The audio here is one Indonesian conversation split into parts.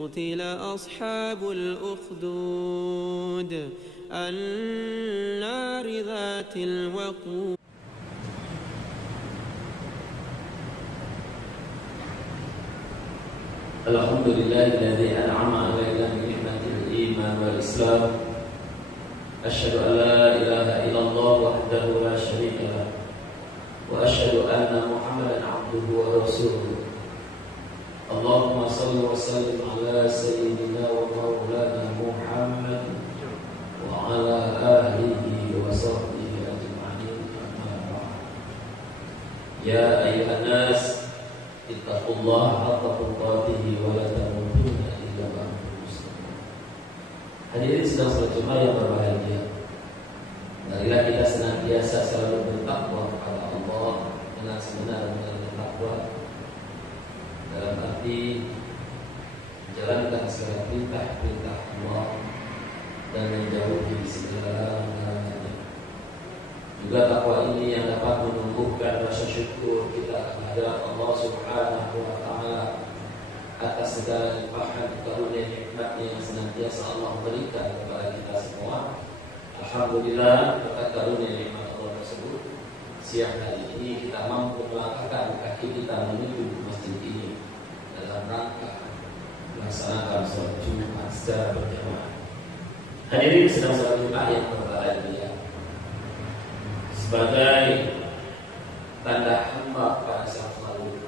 قتل أصحاب الأخدود النار ذات الوقود. الحمد لله الذي أنعم علينا بنعمة الإيمان والإسلام. أشهد أن لا إله إلا الله وحده لا شريك له، وأشهد أن محمدا عبده ورسوله. اللهم صل وسلم على سيدنا ومولانا محمد وعلى آله وصحبه أجمعين. أما بعد، يا أيها الناس اتقوا الله حق تقاته ولا تموتن إلا وأنتم مسلمون. Hadirin sedang salat Jumat yang berbahagia, marilah kita senantiasa selalu bertakwa kepada Allah dengan sebenar-benarnya takwa, dalam arti menjalankan segala perintah-perintah Allah dan menjauhi segala larangannya. Juga takwa ini yang dapat menumbuhkan rasa syukur kita kepada Allah Subhanahu wa Ta'ala atas segala limpahan karunia nikmatnya yang senantiasa Allah berikan kepada kita semua. Alhamdulillah, berkat karunia nikmat Allah tersebut, siang hari ini kita mampu melangkahkan kaki kita menuju masjid ini dalam rangka melaksanakan sholat Jumat secara berjamaah. Hadirin sedang sholat Jumat yang berbahagia, sebagai tanda hamba pada saat lalu,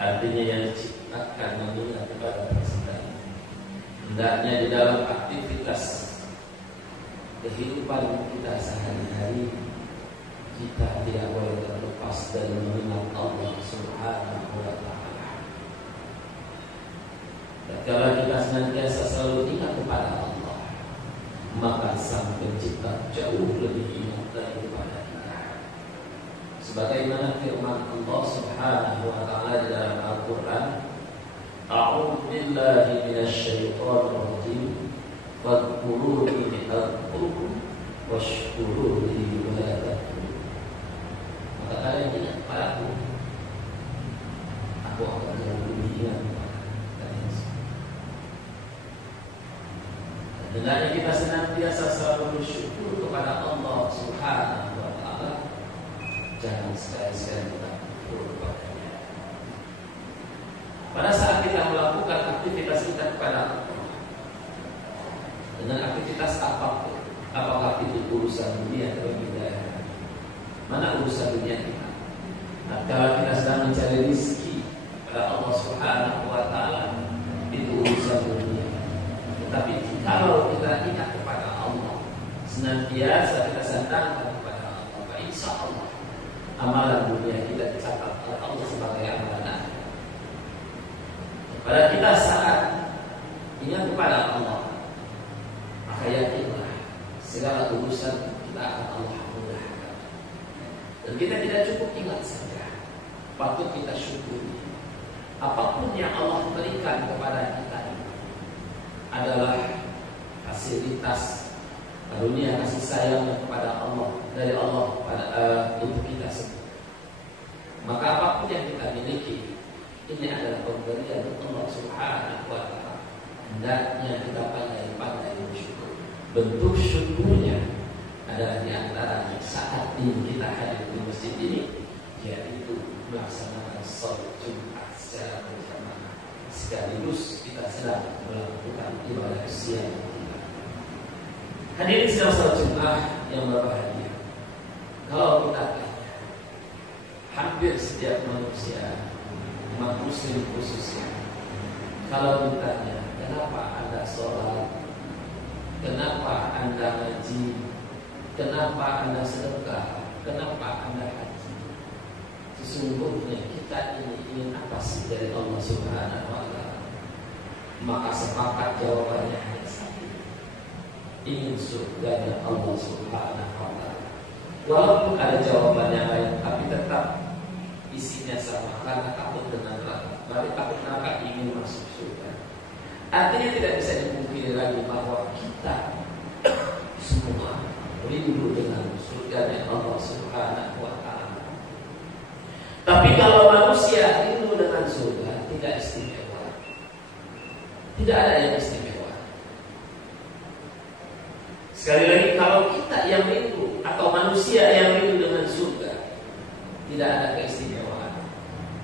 artinya yang diciptakan mengingat kepada persembahan. Hendaknya di dalam aktivitas kehidupan kita sehari-hari, kita tidak boleh terlepas dari mengingat Allah Subhanahu wa Ta'ala. Kalau kita senantiasa selalu ingat kepada Allah, maka Sang Pencipta jauh lebih ingat daripada kita. Sebagaimana firman Allah Subhanahu wa Ta'ala di dalam Al-Quran, A'udzu billahi minasyaitonir rajim, fadhkuruni adzkurkum washkuruni wa la takfurun. Maka kalian ingat padaku, aku akan lebih ingat kepada kalian semua. Hendaknya kita senantiasa selalu bersyukur kepada Allah Subhanahu wa Ta'ala. Jangan sekali-sekali kita kufur kepadanya. Pada saat kita melakukan aktivitas kita kepada Allah, dengan aktivitas apapun, apakah itu urusan dunia atau tidak, mana urusan dunia kita? Nah, kalau kita sedang mencari rezeki pada Allah Subhanahu wa Ta'ala, itu urusan dunia. Tetapi kalau kita ingat kepada Allah, senantiasa kita sandarkan kepada Allah, maka insya Allah amalan dunia kita dicatat oleh Allah sebagai amalan. Pada kita saat ingat kepada Allah, maka yakinlah segala urusan kita akan Allah mudahkan. Dan kita tidak cukup ingat saja, patut kita syukuri. Apapun yang Allah berikan kepada kita adalah fasilitas karunia kasih sayang kepada Allah, dari Allah untuk kita semua. Maka apapun yang kita miliki, ini adalah pemberian Allah Subhanahu wa Ta'ala. Hendaknya kita pandai-pandai bersyukur. Bentuk syukurnya adalah di antara saat ini kita hadir di masjid ini, yaitu melaksanakan sholat Jumat secara berjamaah, sekaligus kita sedang melakukan ibadah siang kita. Hadirin sedang sholat Jumat yang berbahagia, kalau kita tanya, hampir setiap manusia, umat muslim khususnya, kalau ditanya kenapa Anda sholat, kenapa Anda ngaji, kenapa Anda sedekah, kenapa Anda haji, sesungguhnya kita ini ingin apa sih dari Allah Subhanahu wa Ta'ala? Maka sepakat jawabannya hanya satu, ingin surganya Allah Subhanahu wa Ta'ala. Walaupun ada jawaban yang lain, tapi tetap isinya sama, karena takut dengan neraka. Balik takut neraka, ingin masuk surga. Artinya tidak bisa dipungkiri lagi bahwa kita semua rindu dengan surganya Allah Subhanahu wa Ta'ala. Tapi kalau manusia rindu dengan surga, tidak istimewa. Tidak ada yang istimewa. Sekali lagi, kalau kita yang rindu atau manusia yang rindu dengan surga, tidak ada keistimewaan.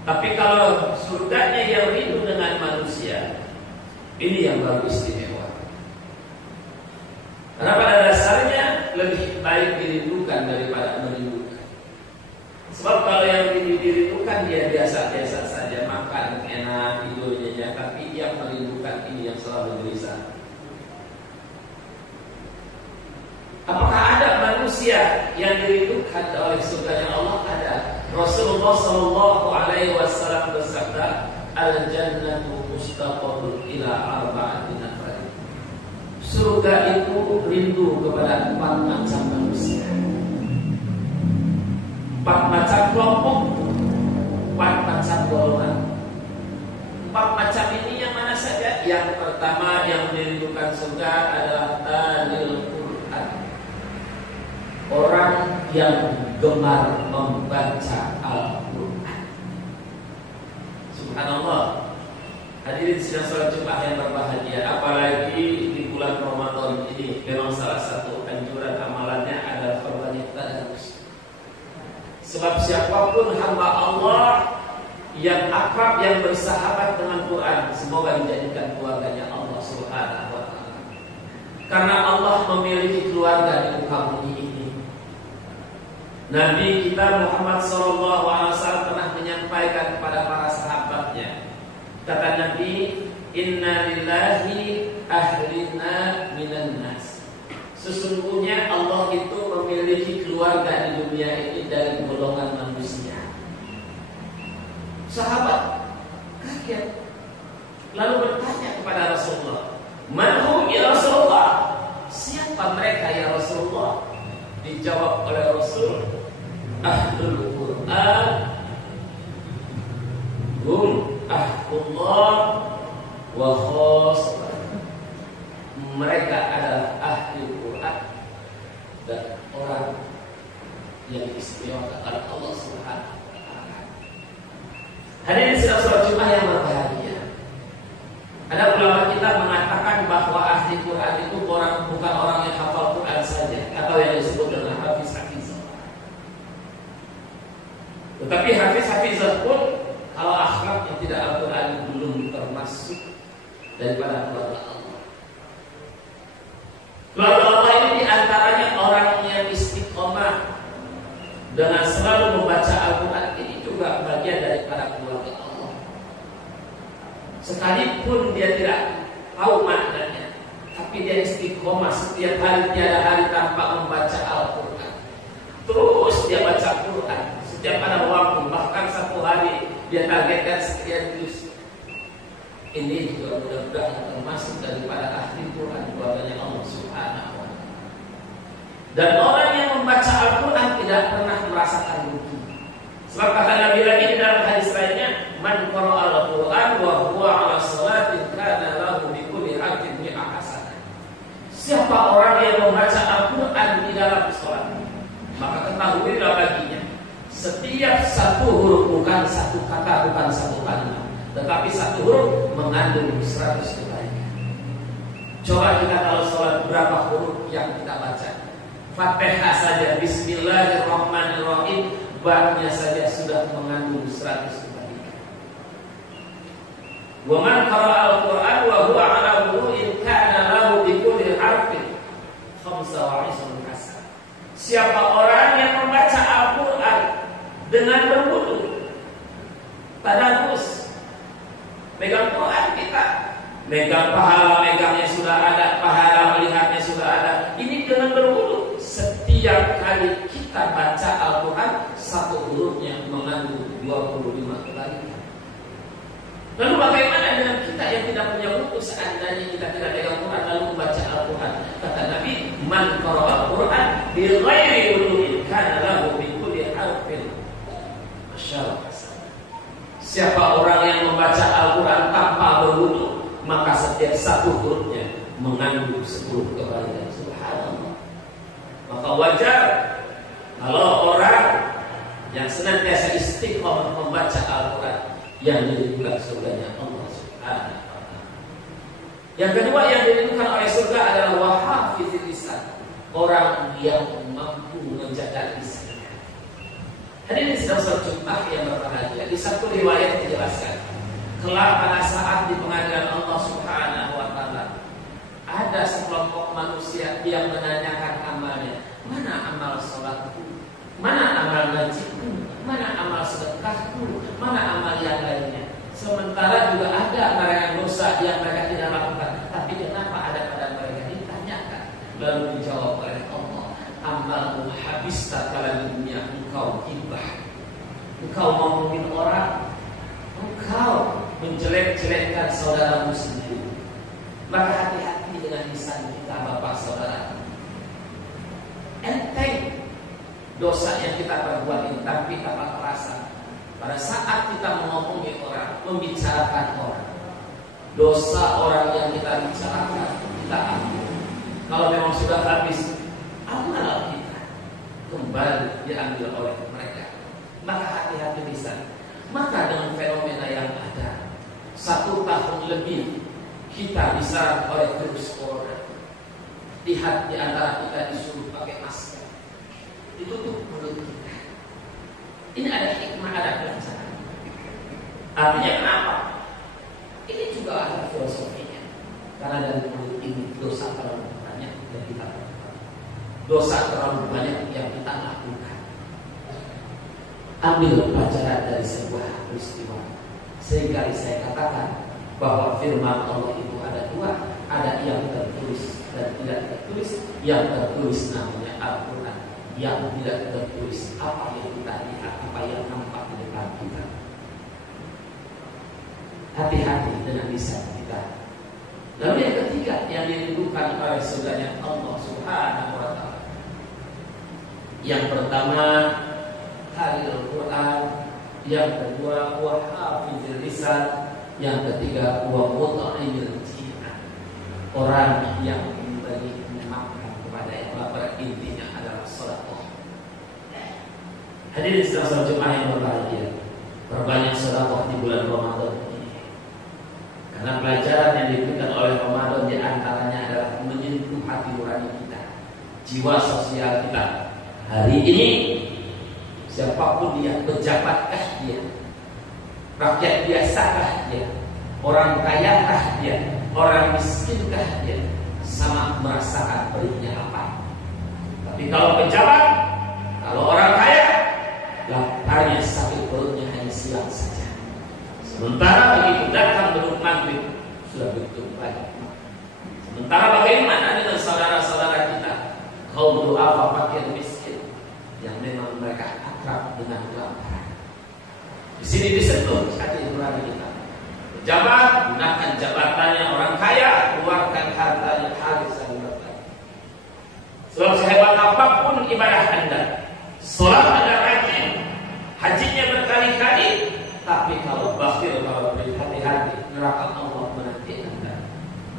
Tapi kalau surganya yang rindu dengan manusia, ini yang baru istimewa. Karena pada dasarnya lebih baik dirindukan daripada merindukan. Sebab kalau yang dirindukan dia biasa-biasa saja, makan enak, tidur nyenyak, tapi yang merindukan ini yang selalu gelisah. Apakah ada manusia yang dirindukan oleh surganya Allah? Ada. Rasulullah Shallallahu Alaihi Wasallam bersabda, "Al-jannatu mustaqarrun ila arba'ati nafar." Surga itu rindu kepada 4 macam manusia, 4 macam kelompok, 4 macam golongan. 4 macam ini yang mana saja? Yang pertama yang merindukan surga adalah talil Quran, orang yang gemar membaca Al-Quran. Subhanallah. Hadirin sidang salat Jumat yang berbahagia, apalagi di bulan Ramadan ini, memang salah satu anjuran amalannya adalah perbanyak tadarus. Sebab siapapun hamba Allah yang akrab, yang bersahabat dengan Quran, semoga dijadikan keluarganya Allah Subhanahu wa ta'ala. Karena Allah memiliki keluarga di muka bumi ini. Nabi kita Muhammad SAW pernah menyampaikan kepada para sahabatnya, kata Nabi, "Inna lillahi ahlina minan nas." Sesungguhnya Allah itu memiliki keluarga di dunia ini dari golongan manusia. Sahabat kaget, lalu bertanya kepada Rasulullah, "Man hum ya Rasulullah?" Siapa mereka ya Rasulullah? Dijawab oleh Rasul, "Ahlul Quran hum ahlullah wa khosbah." Mereka adalah ahli Quran dan orang yang diistimewakan oleh Allah Subhanahu wa ta'ala. Hadirin sidang salat Jumat yang berbahagia, ada ulama kita mengatakan bahwa ahli Quran itu bukan orang yang hafal Quran saja atau yang disebut dengan hafiz-hafizah. Tetapi hafiz-hafizah pun kalau akhlaknya tidak Al-Quran belum termasuk daripada keluarga Allah. Keluarga Allah ini diantaranya orang yang istiqomah dengan selalu membaca Al-Quran, ini juga bagian daripada keluarga Allah. Sekalipun dia tidak tahu maknanya, tapi dia istiqomah setiap hari, tiada hari tanpa membaca Al-Quran. Terus dia baca Quran setiap pada waktu, bahkan 1 hari dia targetkan sekian juz. Ini juga mudah-mudahan termasuk daripada ahli Quran, keluarganya Allah Subhanahu wa ta'ala. Dan orang yang membaca Al-Quran tidak pernah merasakan rugi. Sebab kata Nabi lagi di dalam hadis lainnya, "Man qara'a al-Quran wa huwa 'ala salatin kana lahu bi kulli harfin mi'ah hasanah." Siapa orang yang membaca Al-Quran di dalam salat, maka ketahuilah baginya setiap satu huruf, bukan satu kata, bukan satu kalimat, tetapi satu huruf mengandung 100 kebaikan. Coba kita kalau sholat, berapa huruf yang kita baca? Fatihah saja, Bismillahirrahmanirrahim, ba-nya saja sudah mengandung 100 kebaikan. Wa man qara'a al-Qur'an wa huwa 'ala wudu'in kana lahu bi kulli harfin 25 hasanah. Siapa orang yang membaca Al-Qur'an dengan berwudu, tadarus, megang Quran kita, megang pahala, megangnya sudah ada, pahala melihatnya sudah ada. Ini dengan berwudu. Setiap kali kita baca Al-Quran, satu hurufnya mengandung 25 kebaikan. Lalu bagaimana dengan kita yang tidak punya wudu? Seandainya kita tidak megang Quran lalu membaca Al-Quran, kata Nabi, "Man qara'a Al-Quran bi ghairi wudu'in kana lahu bi kulli harfin asyara." Siapa orang yang membaca Al-Quran tanpa berwudu, maka setiap satu hurufnya mengandung 10 kebaikan. Subhanallah. Maka wajar kalau orang yang senantiasa istiqomah membaca Al-Quran, yang dirindukan surganya Allah Subhanahu wa ta'ala. Yang kedua yang dirindukan oleh surga adalah wahafizil lisan, orang yang mampu menjaga lisannya. Hadirin sedang berjumlah yang berbahagia. Di satu riwayat dijelaskan, kelak pada saat di pengadilan Allah Subhanahu wa taala ada sekelompok manusia yang menanyakan amalnya. Mana amal salatku? Mana amal ngajikku? Mana amal sedekahku? Mana amal yang lainnya? Sementara juga ada mereka dosa yang mereka tidak lakukan, tapi kenapa ada pada mereka ditanyakan? Lalu dijawab oleh Allah, amalmu habis tak kala dunia engkau gibah, engkau ngomongin orang, engkau menjelek-jelekkan saudaramu sendiri. Maka hati-hati dengan lisan kita, bapak saudara. Enteng dosa yang kita perbuat ini, tapi tanpa terasa. Pada saat kita mengomongi orang, membicarakan orang, dosa orang yang kita bicarakan, kita ambil. Kalau memang sudah habis, amal kita kembali diambil oleh mereka. Maka hati-hati lisan. Maka dengan fenomena yang ada, 1 tahun lebih kita diserang oleh virus corona. Lihat di antara kita disuruh pakai masker, ditutup mulut kita. Ini ada hikmah, ada pelajaran. Artinya kenapa? Ini juga ada filosofinya. Karena dari mulut ini dosa terlalu banyak yang kita lakukan, dosa terlalu banyak yang kita lakukan. Ambil pelajaran dari sebuah peristiwa. Seringkali saya katakan bahwa firman Allah itu ada 2, ada yang tertulis dan tidak tertulis. Yang tertulis namanya Al-Quran, yang tidak tertulis apa yang kita lihat, apa yang nampak di depan kita. Hati-hati dengan lisan kita. Lalu yang ketiga yang dirindukan oleh saudaranya Allah Subhanahu wa taala, yang pertama Halil Quran, yang kedua wahafizil lisan, yang ketiga wa mut'imil ji'an, orang yang memberi makan kepada yang lapar. Intinya adalah sedekah. Hadirin sedang jemaah yang berbahagia, perbanyak sedekah di bulan Ramadan ini. Karena pelajaran yang diberikan oleh Ramadan di antaranya adalah menyentuh hati nurani kita, jiwa sosial kita. Hari ini siapapun dia, pejabatkah dia, rakyat biasakah dia, orang kayakah dia, orang miskinkah dia, sama merasakan perihnya apa. Tapi kalau pejabat, kalau orang kaya, laparnya sakit perutnya hanya siang saja. Sementara begitu datang benuk maghrib sudah begitu banyak. Sementara bagaimana dengan saudara-saudara kita, kaum du'afa, fakir miskin, yang memang mereka akrab dengan kelaparan. Di sini disentuh hati nurani kita. Pejabat gunakan jabatannya, orang kaya keluarkan hartanya habis habis. Sebab sehebat apapun ibadah Anda, sholat Anda rajin, hajinya berkali-kali, tapi kalau bakhil, kalau berhati-hati, neraka Allah menanti Anda.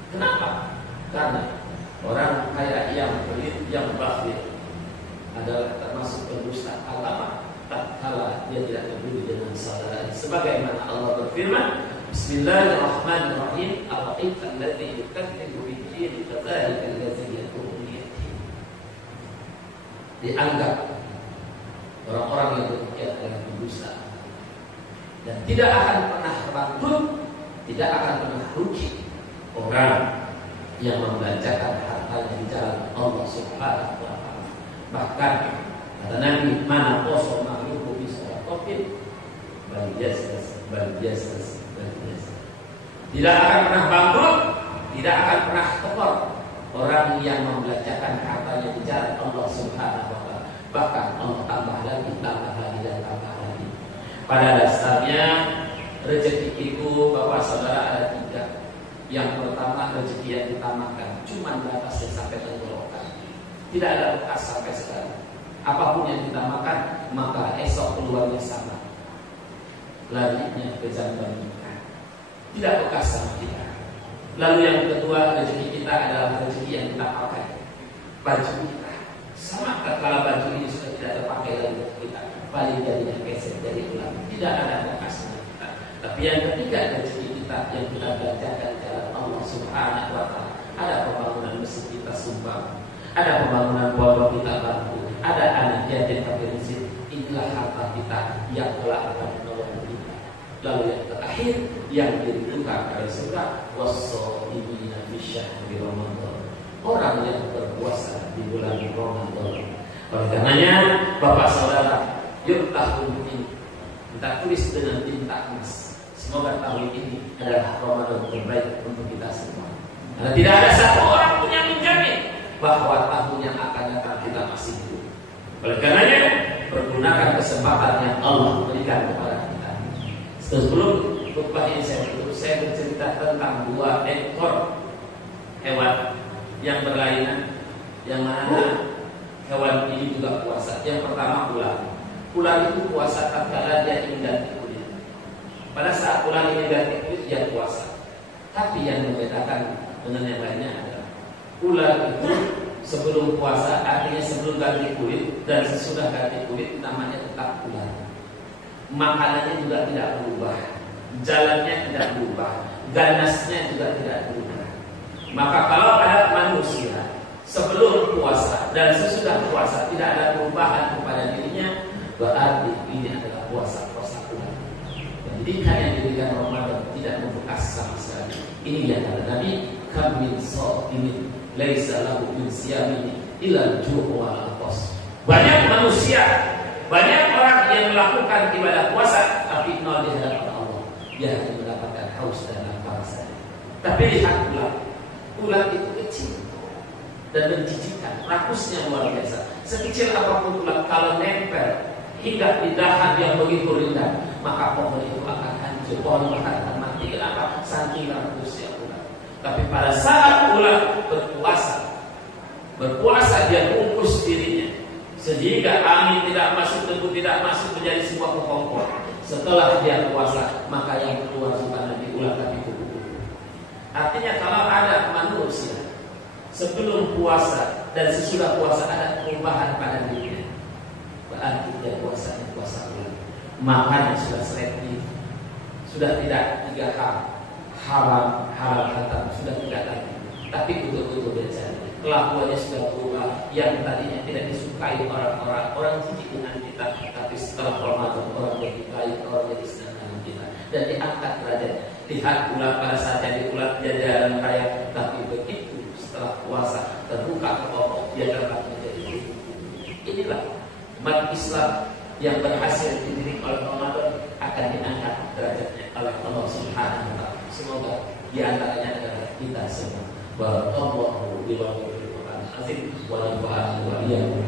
Kenapa? Karena orang kaya yang pelit, yang bakhil adalah termasuk pendusta agama, tatkala dia tidak peduli dengan saudaranya. Sebagaimana Allah berfirman, Bismillahirrahmanirrahim, Ar-Ra'aita alladzi yukadzibu bid-din, fadzalika alladzi yad'u al-yatim. Dianggap orang-orang yang demikian adalah pendusta dan tidak akan pernah bangkrut, tidak akan pernah rugi orang yang membelanjakan hartanya di jalan Allah Subhanahu wa taala. Bahkan kata Nabi, mana poso maghlubu bi sadaqatin bal jasas. Tidak akan pernah bangkrut, tidak akan pernah tekor orang yang membelanjakan hartanya di jalan Allah Subhanahu wa taala. Bahkan Allah tambah lagi dan tambah lagi. Pada dasarnya rezeki itu bapak saudara ada 3. Yang pertama rezeki yang ditamakan, cuma batasnya sampai tenggorokan, tidak ada bekas sampai sekarang. Apapun yang kita makan, maka esok keluarnya sama, larinya ke jamban nikah, tidak bekas sama kita. Lalu yang kedua, rezeki kita adalah rezeki yang kita pakai, baju kita. Sama kalau baju ini sudah tidak terpakai lagi kita, paling jadinya keset dari ulang, tidak ada bekasnya kita. Tapi yang ketiga rezeki kita yang kita belanjakan jalan Allah Subhanahu wa Ta'ala. Ada pembangunan masjid kita sumbang, ada pembangunan pondok kita bantu, ada anak yatim fakir miskin. Inilah harta kita yang telah akan menolong kita. Lalu yang terakhir yang dirindukan oleh surga, was-shaimina fi syahri Ramadan. Orang yang berpuasa di bulan Ramadan. Oleh karenanya, Bapak Saudara, yuk tahun ini kita tulis dengan tinta emas. Semoga tahun ini adalah Ramadan terbaik untuk kita semua. Karena tidak ada satu orang pun yang menjamin bahwa tahun yang akan datang kita masih hidup. Oleh karenanya, pergunakan kesempatan yang Allah berikan kepada kita. Sebelum khutbah ini saya tutup, saya bercerita tentang 2 ekor hewan yang berlainan, yang mana hewan ini juga puasa. Yang pertama ular. Ular itu puasa tatkala dia ingin ganti kulit. Pada saat ular ingin ganti kulit dia puasa. Tapi yang membedakan dengan yang lainnya adalah ular itu sebelum puasa, artinya sebelum ganti kulit, dan sesudah ganti kulit namanya tetap ular. Makanannya juga tidak berubah, jalannya tidak berubah, ganasnya juga tidak berubah. Maka kalau ada manusia sebelum puasa dan sesudah puasa tidak ada perubahan kepada dirinya, berarti ini adalah puasa ular. Pendidikan yang diberikan Ramadan tidak membekas sama sekali. Ini yang kata Nabi, kam min shaimin laisa lahu min siyamihi illa al-ju' wal 'athas. Banyak manusia, banyak orang yang melakukan ibadah puasa tapi nol di hadapan Allah. Dia hanya mendapatkan haus dan lapar saja. Tapi lihat ular itu kecil dan menjijikkan, rakusnya luar biasa. Sekecil apapun ular, kalau nempel hingga di dahan yang begitu rendah, maka pohon itu akan hancur, pohon akan mati. Kenapa? Saking rakusnya ular. Tapi pada saat ular berpuasa dia bungkus dirinya sehingga angin tidak masuk, debu tidak masuk, menjadi sebuah kepompong. Setelah dia puasa, maka yang keluar bukan lagi ular tapi kupu-kupu. Artinya kalau ada manusia sebelum puasa dan sesudah puasa ada perubahan pada dirinya, berarti dia puasa ular. Makanya sudah selektif, sudah tidak 3 hal, haram, halal, haram, sudah tidak lagi. Tapi betul-betul dia cari. Kelakuannya sudah berubah. Yang tadinya tidak disukai orang jijik dengan kita, tapi setelah Ramadan orang jadi baik, orang jadi senang dengan kita dan diangkat derajatnya. Lihat ular pada saat jadi ular dia jalan kaya, tapi begitu setelah puasa terbuka kepompong dia dapat menjadi kupu. Inilah umat Islam yang berhasil dididik oleh Ramadan akan diangkat derajatnya oleh Allah Subhanahu wa Ta'ala. Semoga di antaranya adalah kita semua. Barakallahu li wa lakum fil Qur'anil azim wa nafa'ani wa iyyakum